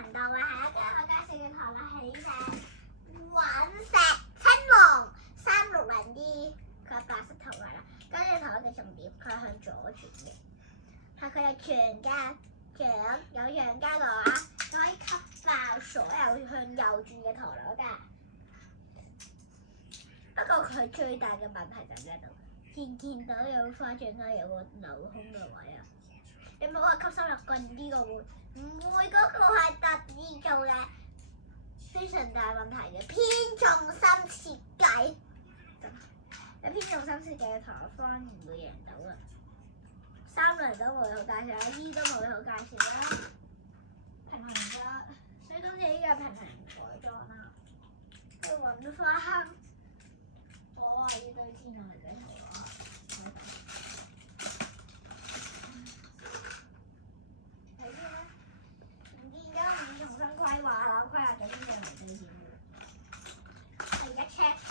頻道啊，係今日我介紹嘅堂係呢隻隕石青龍3602，佢有白色頭髮啦。跟住堂嘅重點，佢係向左轉嘅，係佢有全家長有楊家樂啊，佢可以吸爆所有向右轉嘅陀螺㗎。不過佢最大嘅問題就喺度，見到有花樽啦，有個鏤空嘅位啊。你唔好話吸收力棍呢個會，唔會嗰個係特意做嘅，非常大問題嘅偏重心設計。有偏重心設計嘅台方唔會贏到啊！3輪都冇好介紹啦，E 都冇好介紹啦。平衡咗，所以今次呢個平衡改裝啦，去揾翻我話呢堆天啊嚟嘅圖啊！睇先啦，唔見咗唔重新規劃啦，規劃咗邊樣嚟最險嘅？我而家 check 下。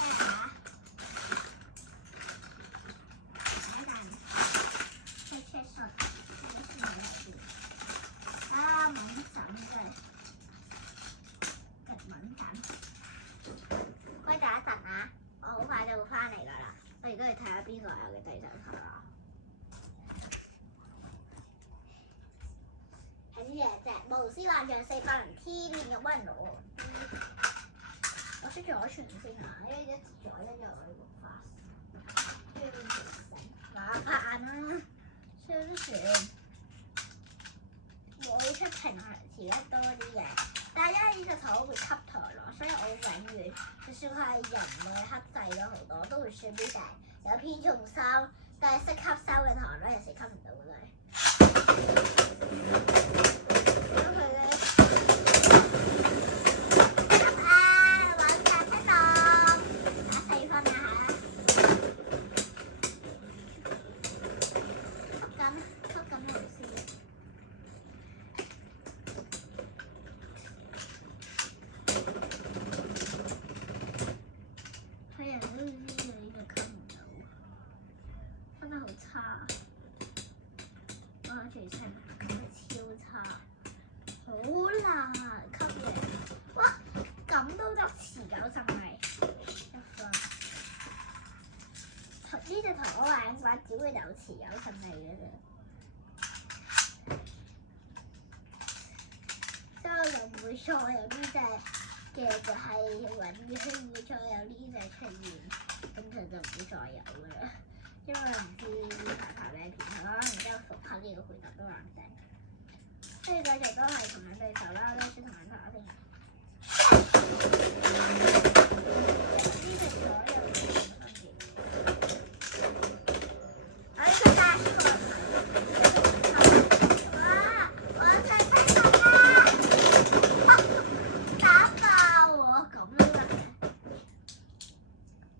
check 順，睇下先喺邊。啊，敏感真係，極敏感。可以等一陣啊，我好快就會翻嚟㗎啦。我而家嚟睇下邊個有嘅第2台啦。係呢隻無絲幻象400 T 煉嘅溫柔。我識咗全先啊，因為一截咗一日我要發，跟住變成麻煩啦。相傳會出平衡詞得多啲嘅，但係因為呢隻台會吸陀螺，所以我永遠就算係人類克制咗好多，都會算啲有偏重收，但係識吸收嘅陀螺有時吸唔到嘅。呢隻台我玩只會有持有順利嘅啫，所以我就唔會再有呢隻嘅，就係永遠唔會再有呢隻出現，咁佢就唔會再有嘅啦，因為唔知拍咩片啦，然之後復刻呢個配搭都難整，跟住繼續都係同樣對手啦，都先同樣拍先。呢隻所有嘅分別。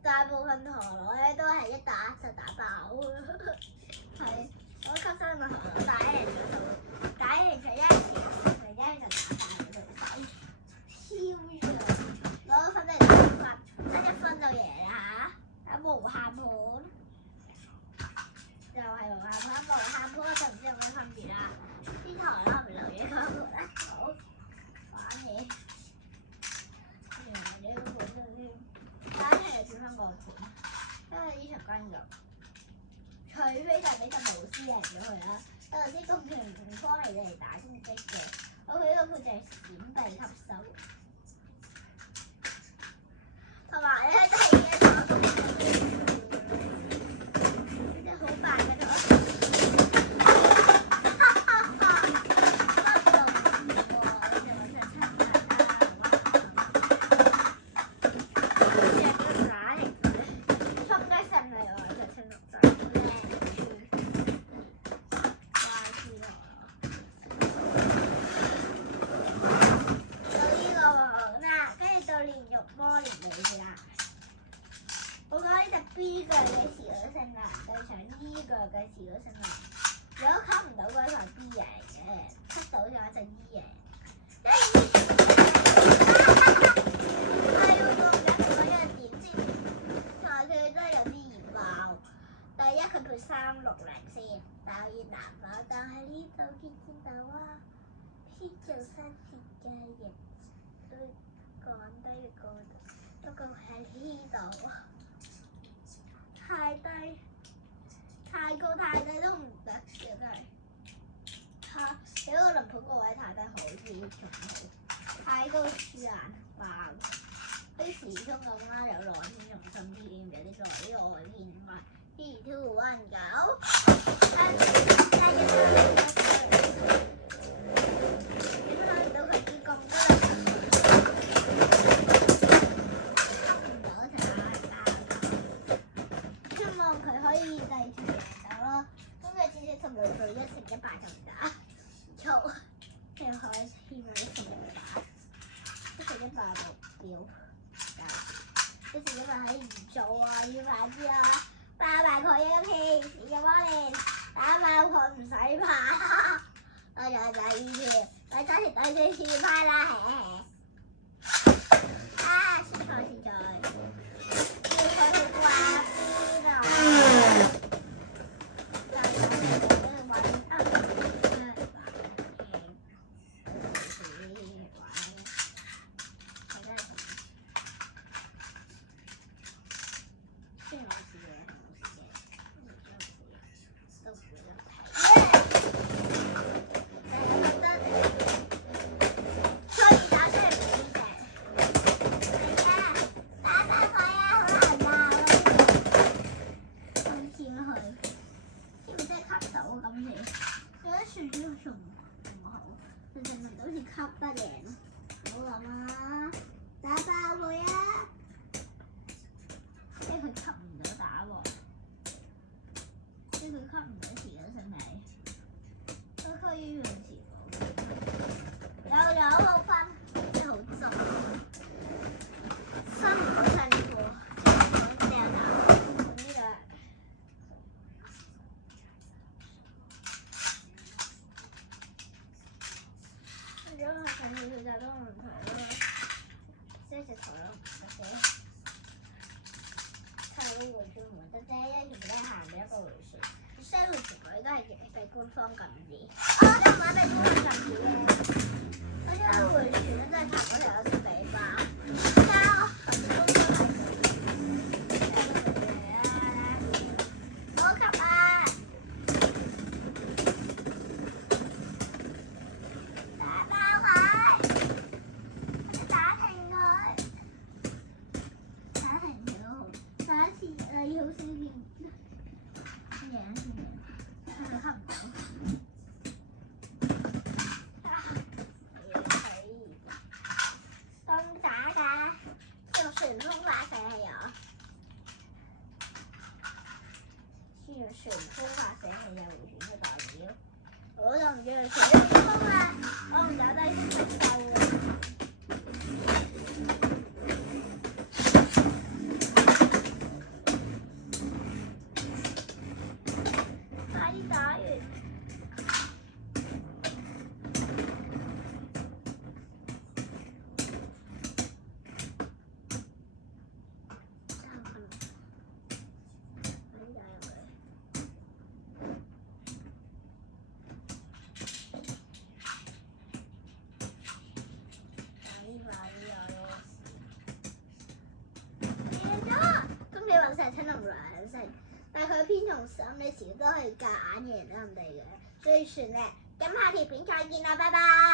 大部分陀螺咧都係一打就打爆，係我吸收個陀螺打贏咗打贏佢一時，然之後就打爆佢對手，超長，攞個分都係3分，得1分就贏啦嚇！打無限盤，就係無限盤，無限盤我就唔知有咩分別啦。啲陀螺唔留嘢嗰個啦，好玩嘢，原來呢個盤就添。打起嚟轉翻個盤，因為呢場關咗，除非就俾隻無絲贏咗佢啦。有陣時咁平方嚟你嚟打先識嘅，我佢呢個盤就係閃避吸收，同埋咧都係一打到呢隻好白嘅咗。我覺得呢隻 B 腳嘅持久性能對上呢腳嘅持久性能，如果吸唔到嗰台 B 贏嘅，吸到嘅話就 E 贏。係喎，我唔記得咗一個點先，同埋佢真係有啲易爆。第一佢配360先，但係難爆。但係呢度見到啊，偏做新設計。呢度太低，太高太低都唔得嘅真係。如果個輪盤個位太低好啲仲好，太高輸硬爆。啲時鐘咁啦，有內添用心添，有啲內添嘛。3、2、1 go！ 睇唔到佢啲咁多希望佢可以第二場贏到咯。咁佢次次同佢做1乘100就唔打，錯，即係可以希望1乘100，1乘100目標。1乘100可以唔做啊，要快啲啊！爆埋佢一片，要幫你打爆佢唔使怕。我就第2條，我揸住第4條派啦，啊！輸錯次序，要佢去掛邊啊！吸得贏，唔好諗啦，打爆佢啊！即係佢吸唔到打喎，即係佢吸唔到時嘅身體，都可以用時有6分，真係好執，辛苦辛苦，即係掉打呢個。如果係近住佢就都唔同咯，即係直頭咯，唔得嘅。睇到回旋唔得啫，因為佢行咗一個回旋，所以回旋佢都係被官方禁止。我都唔係被官方禁止嘅，我覺得回旋咧真係行嗰條有啲尾巴，交官方係我及啊！要好少見贏先贏，但係佢吸唔到。咁打㗎，用旋風發射器啊！用旋風發射器有回旋嘅代表，我就唔要旋風啦，我唔有低速食夠㗎。親同兩成，但係佢偏同心，你時都可以夾硬贏得人哋嘅，所以算叻。咁下條片再見啦，拜拜。